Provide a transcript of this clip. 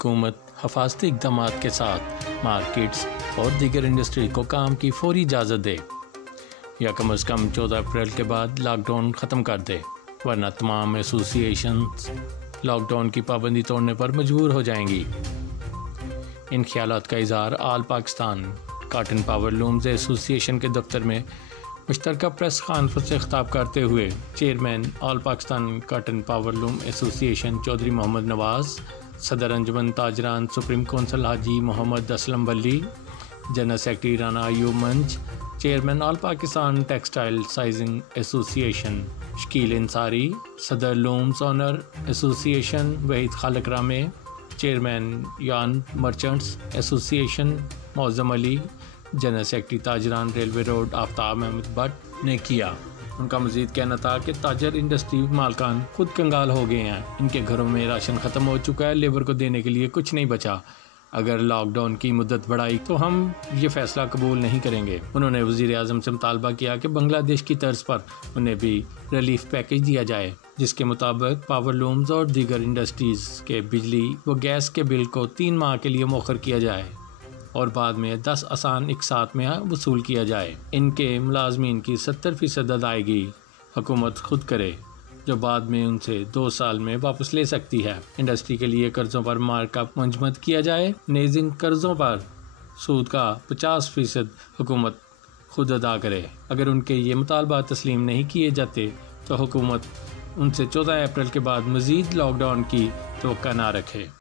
हुकूमत हफाजती इक़दाम के साथ मार्केट्स और दीगर इंडस्ट्री को काम की फौरी इजाज़त दे या कम अज़ कम 14 अप्रैल के बाद लॉकडाउन ख़त्म कर दे, वरना तमाम एसोसिएशंस लॉकडाउन की पाबंदी तोड़ने पर मजबूर हो जाएंगी। इन ख्यालात का इज़हार all Pakistan cotton power looms association के दफ्तर में मुश्तरका प्रेस कॉन्फ्रेंस से खिताब करते हुए chairman all Pakistan cotton power loom association Chaudhry Muhammad Nawaz, सदर Anjuman Tajran supreme council Haji Muhammad Aslam Wali, general secretary Rana Ayub Manch, chairman all Pakistan textile sizing association Shakeel Ansari, सदर looms owner association Waheed Khaliq Rame, chairman yarn merchants association Moazzam Ali, general secretary ताजरान रेलवे रोड आफ्ताब अहमद भट्ट ने किया। उनका मज़ीद कहना था कि ताजर इंडस्ट्री मालकान खुद कंगाल हो गए हैं, इनके घरों में राशन ख़त्म हो चुका है, लेबर को देने के लिए कुछ नहीं बचा। अगर लॉकडाउन की मुद्दत बढ़ाई तो हम ये फ़ैसला कबूल नहीं करेंगे। उन्होंने वज़ीर आज़म से मुतालबा किया कि बांग्लादेश की तर्ज पर उन्हें भी रिलीफ पैकेज दिया जाए, जिसके मुताबिक पावर लूम्स और दीगर इंडस्ट्रीज़ के बिजली व गैस के बिल को 3 माह के लिए मौखर किया जाए और बाद में 10 आसान एक साथ में वसूल किया जाए। इनके मुलाजमीन की 70% अदायगी हुकूमत खुद करे, जो बाद में उनसे 2 साल में वापस ले सकती है। इंडस्ट्री के लिए कर्ज़ों पर मार्कअप मंजमद किया जाए। नेज़ इन कर्ज़ों पर सूद का 50% हुकूमत खुद अदा करे। अगर उनके ये मुतालबा तस्लीम नहीं किए जाते तो हुकूमत उनसे 14 अप्रैल के बाद मज़ीद लॉकडाउन की तवक्को न रखे।